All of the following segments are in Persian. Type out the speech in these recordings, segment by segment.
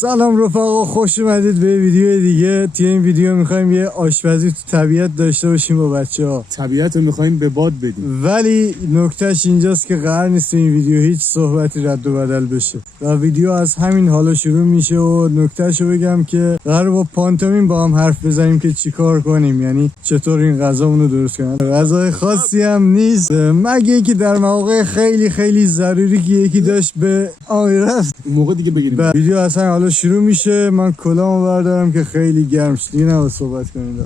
سلام رفقا، خوش اومدید به ویدیو دیگه. توی این ویدیو میخوایم یه آشپزی تو طبیعت داشته باشیم با بچه‌ها. طبیعت رو میخوایم به باد بدیم، ولی نکتهش اینجاست که قرار نیست این ویدیو هیچ صحبتی رد و بدل بشه و ویدیو از همین حالا شروع میشه. و نکتهشو بگم که قرار با پانتومین با هم حرف بزنیم که چیکار کنیم، یعنی چطور این غذامون رو درست کنیم. غذای خاصی هم نیست مگه اینکه در مواقع خیلی خیلی ضروری که یکی داشت به رفت اون موقع دیگه بگیریم. ویدیو اصلا حالا شروع میشه. من کلامو بردارم که خیلی گرم شد دیگه، نباید صحبت کنید.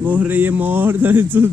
مهره مار داره تو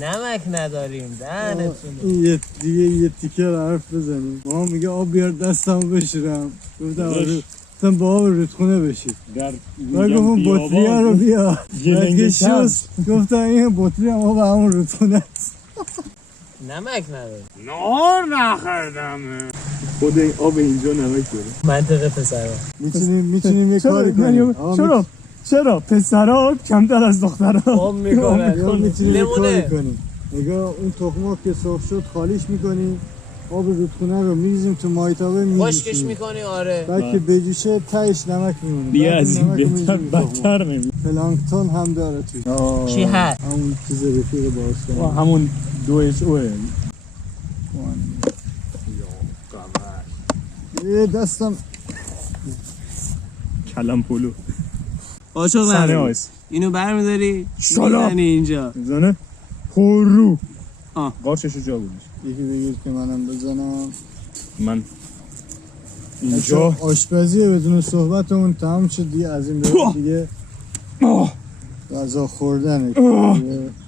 نمک نداریم دهنتون. این یه تیکر حرف بزنیم. ما میگه آب بیار دستمو بشورم. گفتم آره گفتم با آب رودخونه بشید. من گفتم بطریه رو بیار. بعد شست گفتم این بطری هم آب همون رودخونه است. نمک نداریم. نار نخردم. خود این آب اینجا نمک داره. منطقه پسرا. میتونیم یه کاری کنیم. چرا پسرها کمتر از دخترها؟ آب میکنن. یا میتونیم یه کاری نمونه. کنیم. نگاه اون تخمه که سرخ شد خالیش میکنیم. آب رودخونه رو میریزیم تو مایتابه خشکش میکنی آره. بعد که بجوشه تهش نمک میمونه. دیگه از این بهتر بدتر نمید. پلانکتون هم داره توی. چی هست؟ همون چیز رفیق باز همون 2HO یه دستم کلم پولو قاشق سنه نداری. آیس اینو برمیداری سلام. میزنی اینجا. زنه پرو آه. قارچشو جا بودش یکی بگیر که منم بزنم. من اینجا آشپزیه بدون صحبتمون تمام شد دیگه. از این به دیگه غذا خوردنه.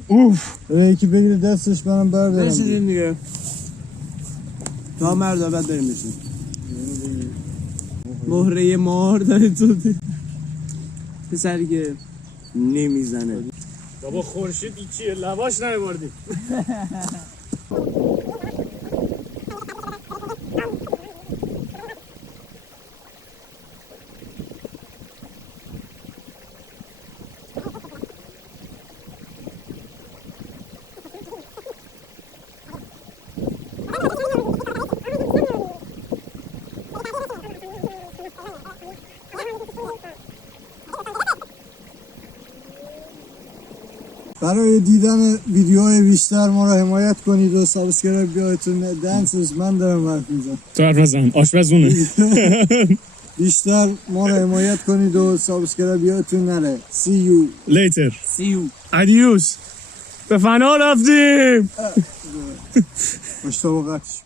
اوف یکی بگیره دستش منم بردارم. برسیدیم دیگه. تا مرد بعد بریم بشیم. مهره مار داره تو پسری که نمیزنه. بابا خورشید این چیه لباش نمیبردی. برای دیدن ویدیوهای بیشتر ما را حمایت کنید و سابسکرایب بیایتون. دنسوس من دارم حرف میزنم. تو حرف نزن آشپزونه. بیشتر ما را حمایت کنید و سابسکرایب بیایتون نره. See you. Later. See you. Adios. به فنا رفتیم. مشتاق قطش